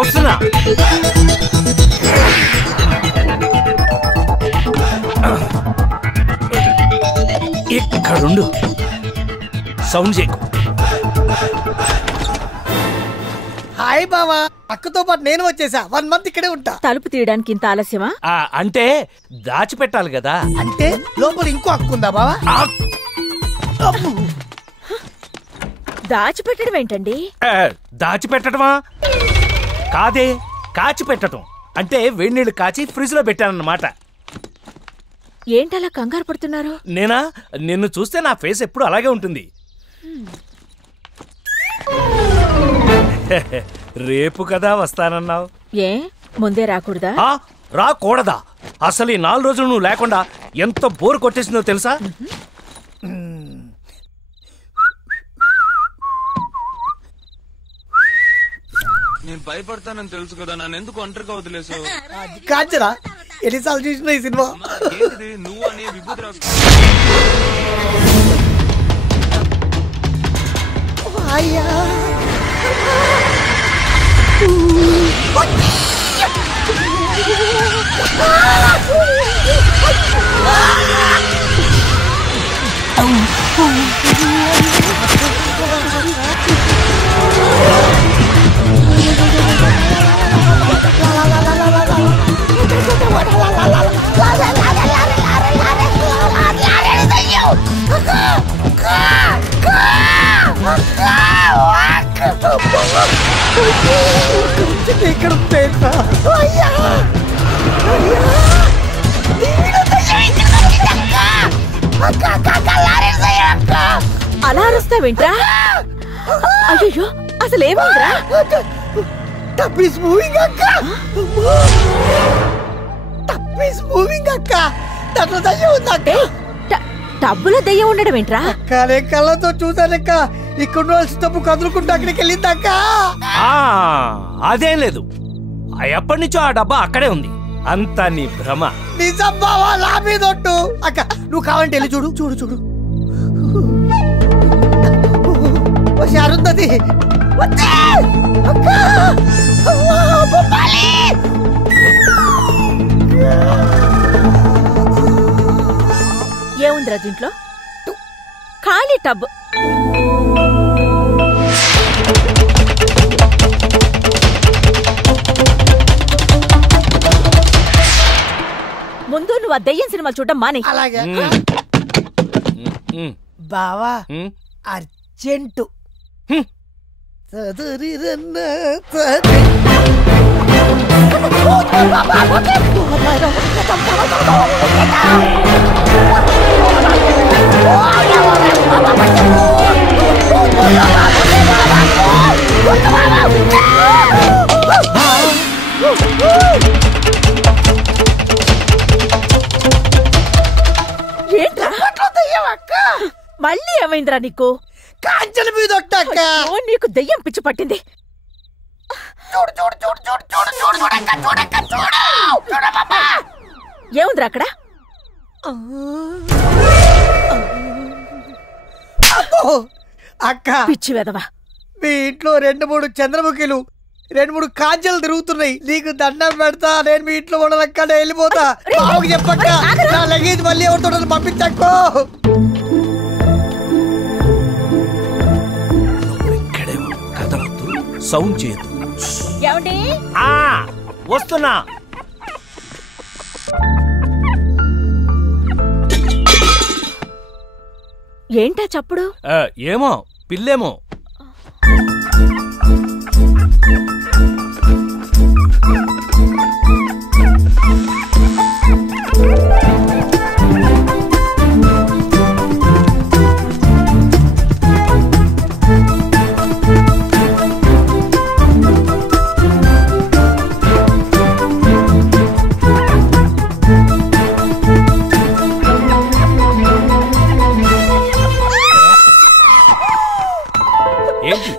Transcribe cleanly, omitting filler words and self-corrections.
వస్తున్నా. ఇక్కడుండు, సౌండ్ చేయకు. హాయ్ బావా, అక్కతో పాటు నేను వచ్చేసా. 1 month ఇక్కడే ఉంటా. తలుపు తీయడానికి ఇంత ఆలస్యమా? అంటే దాచిపెట్టాలి కదా. అంటే లోపల ఇంకో అక్కు ఉందా బావా? దాచిపెట్టడం ఏంటండి? దాచిపెట్టడమా కాదే, కాచి పెట్టడం. అంటే వేడి నీళ్ళు కాచి ఫ్రిడ్జ్ లో పెట్టానన్నమాట. ఏంటలా కంగారు పడుతున్నారు? నేనా? నిన్ను చూస్తే నా ఫేస్ ఎప్పుడు అలాగే ఉంటుంది. రేపు కదా వస్తానన్నావు. ఏ ముందే రాకూడదా? రాకూడదా? అసలు ఈ 4 రోజులు నువ్వు లేకుండా ఎంత బోర్ కొట్టేసిందో తెలుసా? నేను భయపడతానని తెలుసు కదా, నన్ను ఎందుకు ఒంటరిగా వదిలేసావు? కాంచనా, ఎన్నిసార్లు చూసినా ఈ సినిమా. నువ్వు అనే విభూతి రాసు. అలా అరుస్తావేంట్రా? అయ్యో అసలు ఏమైందిరా? టబ్ ఈస్ మూవింగ్ అక్క. టబ్ ఈస్ మూవింగ్ అక్క. దాంట్లో దయ్యం ఉందక్క. టబ్బులో దయ్యం ఉండడం ఏంట్రా? అక్కడే కళ్ళతో చూసానక్క. ఇక్కడ డబ్బు కదులుకుంటూ అక్కడికి వెళ్ళిందక్క. అదేం లేదు, ఎప్పటి నుంచో ఆ డబ్బా అక్కడే ఉంది. అంతా నీ భ్రమ. నిజం బావా, నా మీద ఒట్టు. అక్క నువ్వు కావాలంటే వెళ్ళి చూడు. చూడు చూడు అరుంధతి. ఏముందిరా దీంట్లో? ఖాళీ టబ్. ముందు నువ్వు ఆ దయ్యం సినిమా చూడడం మానే. అలాగే బావా, అర్జెంటు. మళ్ళీ ఏమైందిరా నీకు? కాంచన మీద నీకు దయ్యం పిచ్చి పట్టింది. ఏముందిరా అక్కడ? అక్క పిచ్చి వెదవా, మీ ఇంట్లో 2-3 చంద్రముఖిలు 2-3 కాంచెలు తిరుగుతున్నాయి. నీకు దండం పెడతా, నేను మీ ఇంట్లో ఉండదక్క. వెళ్ళిపోతా. చెప్పక్క, నా లగేజ్ మళ్ళీ ఎవరితో పంపించక్కో. సౌండ్ చేయదు. ఏమండి? వస్తున్నా. ఏంటా చప్పుడు? ఏమో, పిల్లేమో. ఏంటి?